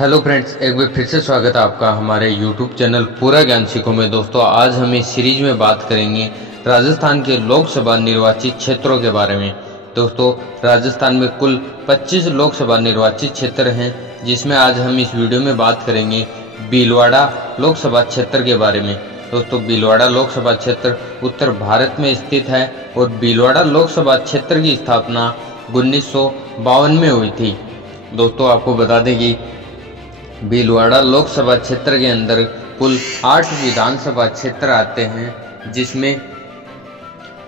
Hello friends, एक बार फिर से स्वागत है आपका हमारे यूट्यूब चैनल पूरा ज्ञान सीखो में। दोस्तों, आज हम इस सीरीज में बात करेंगे राजस्थान के लोकसभा निर्वाचित क्षेत्रों के बारे में। दोस्तों, राजस्थान में कुल 25 लोकसभा निर्वाचित क्षेत्र हैं, जिसमें आज हम इस वीडियो में बात करेंगे भीलवाड़ा लोकसभा क्षेत्र के बारे में। दोस्तों, भीलवाड़ा लोकसभा क्षेत्र उत्तर भारत में स्थित है और भीलवाड़ा लोकसभा क्षेत्र की स्थापना 1952 में हुई थी। दोस्तों, आपको बता दें कि भीलवाड़ा लोकसभा क्षेत्र के अंदर कुल 8 विधानसभा क्षेत्र आते हैं, जिसमें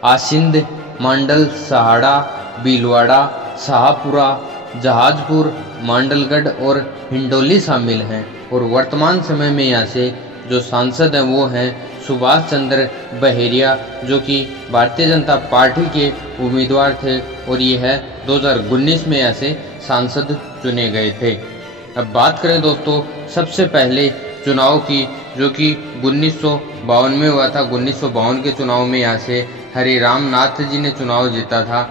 आसिंद, मांडल, सहाड़ा, भीलवाड़ा, शाहपुरा, जहाजपुर, मांडलगढ़ और हिंडोली शामिल हैं। और वर्तमान समय में यहाँ से जो सांसद हैं वो हैं सुभाष चंद्र बहेरिया, जो कि भारतीय जनता पार्टी के उम्मीदवार थे और ये है 2019 में यहाँ से सांसद चुने गए थे। अब बात करें दोस्तों सबसे पहले चुनाव की, जो कि 1952 में हुआ था। 1952 के चुनाव में यहाँ से हरिराम नाथ जी ने चुनाव जीता था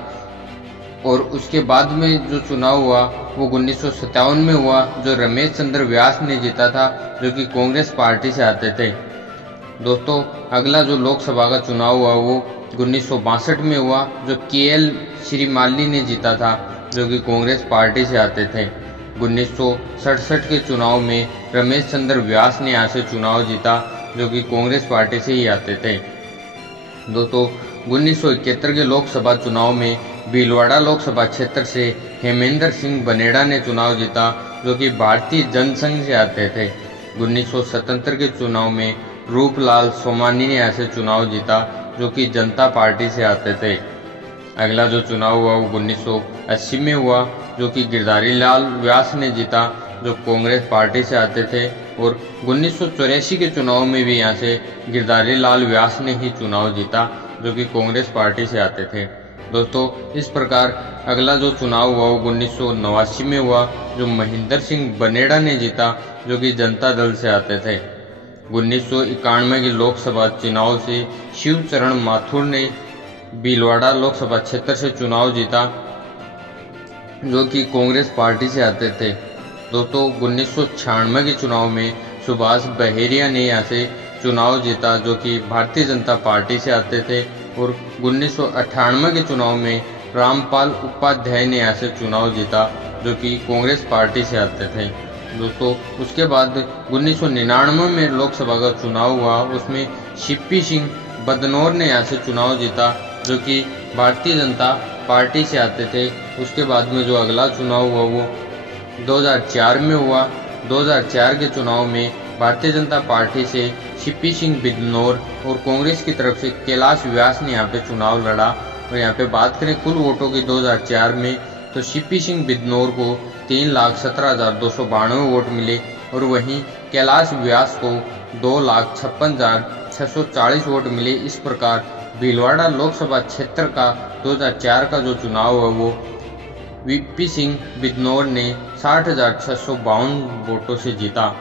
और उसके बाद में जो चुनाव हुआ वो 1957 में हुआ, जो रमेश चंद्र व्यास ने जीता था, जो कि कांग्रेस पार्टी से आते थे। दोस्तों, अगला जो लोकसभा का चुनाव हुआ वो 1962 में हुआ, जो KL श्रीमाली ने जीता था, जो कि कांग्रेस पार्टी से आते थे। 1967 के चुनाव में रमेश चंद्र व्यास ने यहाँ से चुनाव जीता, जो कि कांग्रेस पार्टी से ही आते थे। दोस्तों, 1971 के लोकसभा चुनाव में भीलवाड़ा लोकसभा क्षेत्र से हेमेंद्र सिंह बनेड़ा ने चुनाव जीता, जो कि भारतीय जनसंघ से आते थे। 1977 के चुनाव में रूपलाल सोमानी ने यहाँ से चुनाव जीता, जो कि जनता पार्टी से आते थे। अगला जो चुनाव हुआ वो 1980 में हुआ, जो कि गिरधारी लाल व्यास ने जीता, जो कांग्रेस पार्टी से आते थे। और 1984 के चुनाव में भी यहाँ से गिरधारी लाल व्यास ने ही चुनाव जीता, जो कि कांग्रेस पार्टी से आते थे। दोस्तों, इस प्रकार अगला जो चुनाव हुआ वो 1989 में हुआ, जो महेंद्र सिंह बनेड़ा ने जीता, जो कि जनता दल से आते थे। 1991 के लोकसभा चुनाव से शिवचरण माथुर ने भीलवाड़ा लोकसभा क्षेत्र से चुनाव जीता, जो कि कांग्रेस पार्टी से आते थे। दोस्तों, 1996 के चुनाव में सुभाष बहेरिया ने यहाँ से चुनाव जीता, जो कि भारतीय जनता पार्टी से आते थे। और 1998 के चुनाव में रामपाल उपाध्याय ने यहाँ से चुनाव जीता, जो कि कांग्रेस पार्टी से आते थे। दोस्तों, उसके बाद 1999 में लोकसभा का चुनाव हुआ, उसमें शिप्पी सिंह बदनौर ने यहाँ से चुनाव जीता, जो कि भारतीय जनता पार्टी से आते थे। उसके बाद में जो अगला चुनाव हुआ वो 2004 में हुआ। 2004 के चुनाव में भारतीय जनता पार्टी से शिप्पी सिंह बदनौर और कांग्रेस की तरफ से कैलाश व्यास ने यहाँ पे चुनाव लड़ा। और यहाँ पे बात करें कुल वोटों की 2004 में, तो शिप्पी सिंह बदनौर को 3,17,292 वोट मिले और वहीं कैलाश व्यास को 2,56,640 वोट मिले। इस प्रकार भीलवाड़ा लोकसभा क्षेत्र का 2004 का जो चुनाव हुआ वो VP सिंह बदनौर ने 60,652 वोटों से जीता।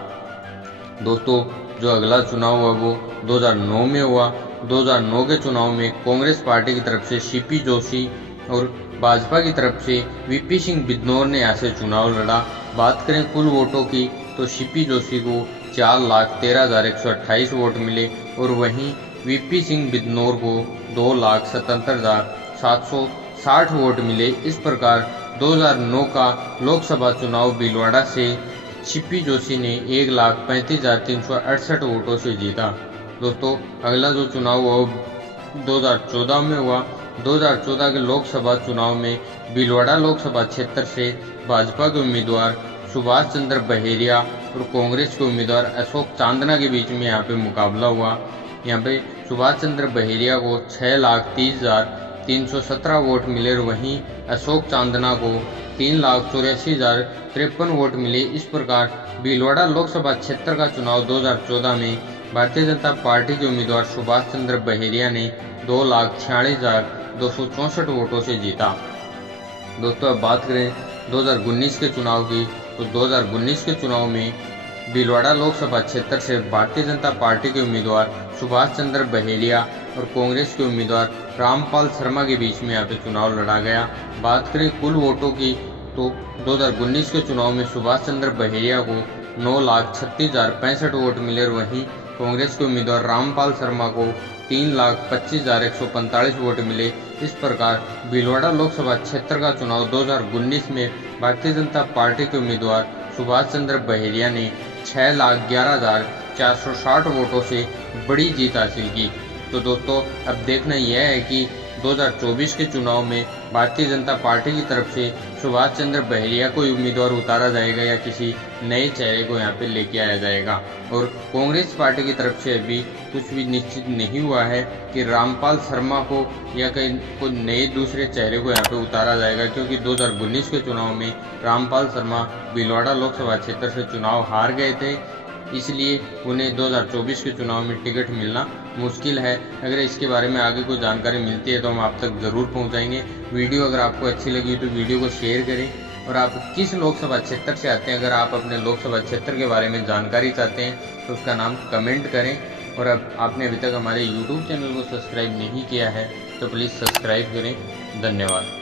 दोस्तों, जो अगला चुनाव हुआ वो 2009 में हुआ। 2009 के चुनाव में कांग्रेस पार्टी की तरफ से CP जोशी और भाजपा की तरफ से VP सिंह बदनौर ने यहाँ से चुनाव लड़ा। बात करें कुल वोटों की, तो CP जोशी को 4,13,128 वोट मिले और वहीं VP सिंह बदनौर को 2,77,760 वोट मिले। इस प्रकार 2009 का लोकसभा चुनाव भीलवाड़ा से शिप्पी जोशी ने 1,35,368 वोटों से जीता। दोस्तों, अगला जो चुनाव हुआ 2014 में हुआ। 2014 के लोकसभा चुनाव में भीलवाड़ा लोकसभा क्षेत्र से भाजपा के उम्मीदवार सुभाष चंद्र बहेरिया और कांग्रेस के उम्मीदवार अशोक चांदना के बीच में यहाँ पे मुकाबला हुआ। यहाँ पे सुभाष चंद्र बहेरिया को 6,30,317 वोट मिले और वहीं अशोक चांदना को 3,84,053 वोट मिले। इस प्रकार भीलवाड़ा लोकसभा क्षेत्र का चुनाव 2014 में भारतीय जनता पार्टी के उम्मीदवार सुभाष चंद्र बहेरिया ने 2,46,264 वोटों से जीता। दोस्तों, अब बात करें 2019 के चुनाव की, तो 2019 के चुनाव में भीलवाड़ा लोकसभा क्षेत्र से भारतीय जनता पार्टी के उम्मीदवार सुभाष चंद्र बहेरिया और कांग्रेस के उम्मीदवार रामपाल शर्मा के बीच में यहाँ पे चुनाव लड़ा गया। बात करें कुल वोटों की, तो 2019 के चुनाव में सुभाष चंद्र बहेरिया को 9,36,065 वोट मिले और वहीं कांग्रेस के उम्मीदवार रामपाल शर्मा को 3,25,145 वोट मिले। इस प्रकार भीलवाड़ा लोकसभा क्षेत्र का चुनाव 2019 में भारतीय जनता पार्टी के उम्मीदवार सुभाष चंद्र बहेरिया ने 6,11,460 वोटों से बड़ी जीत हासिल की। तो दोस्तों अब देखना यह है कि 2024 के चुनाव में भारतीय जनता पार्टी की तरफ से सुभाष चंद्र बहेरिया को उम्मीदवार उतारा जाएगा या किसी नए चेहरे को यहाँ पे लेके आया जाएगा। और कांग्रेस पार्टी की तरफ से अभी कुछ भी निश्चित नहीं हुआ है कि रामपाल शर्मा को या कहीं कोई नए दूसरे चेहरे को यहाँ पे उतारा जाएगा, क्योंकि 2019 के चुनाव में रामपाल शर्मा भीलवाड़ा लोकसभा क्षेत्र से चुनाव हार गए थे, इसलिए उन्हें 2024 के चुनाव में टिकट मिलना मुश्किल है। अगर इसके बारे में आगे कोई जानकारी मिलती है तो हम आप तक ज़रूर पहुंचाएंगे। वीडियो अगर आपको अच्छी लगी तो वीडियो को शेयर करें और आप किस लोकसभा क्षेत्र से आते हैं, अगर आप अपने लोकसभा क्षेत्र के बारे में जानकारी चाहते हैं तो उसका नाम कमेंट करें। और अब आपने अभी तक हमारे यूट्यूब चैनल को सब्सक्राइब नहीं किया है तो प्लीज़ सब्सक्राइब करें। धन्यवाद।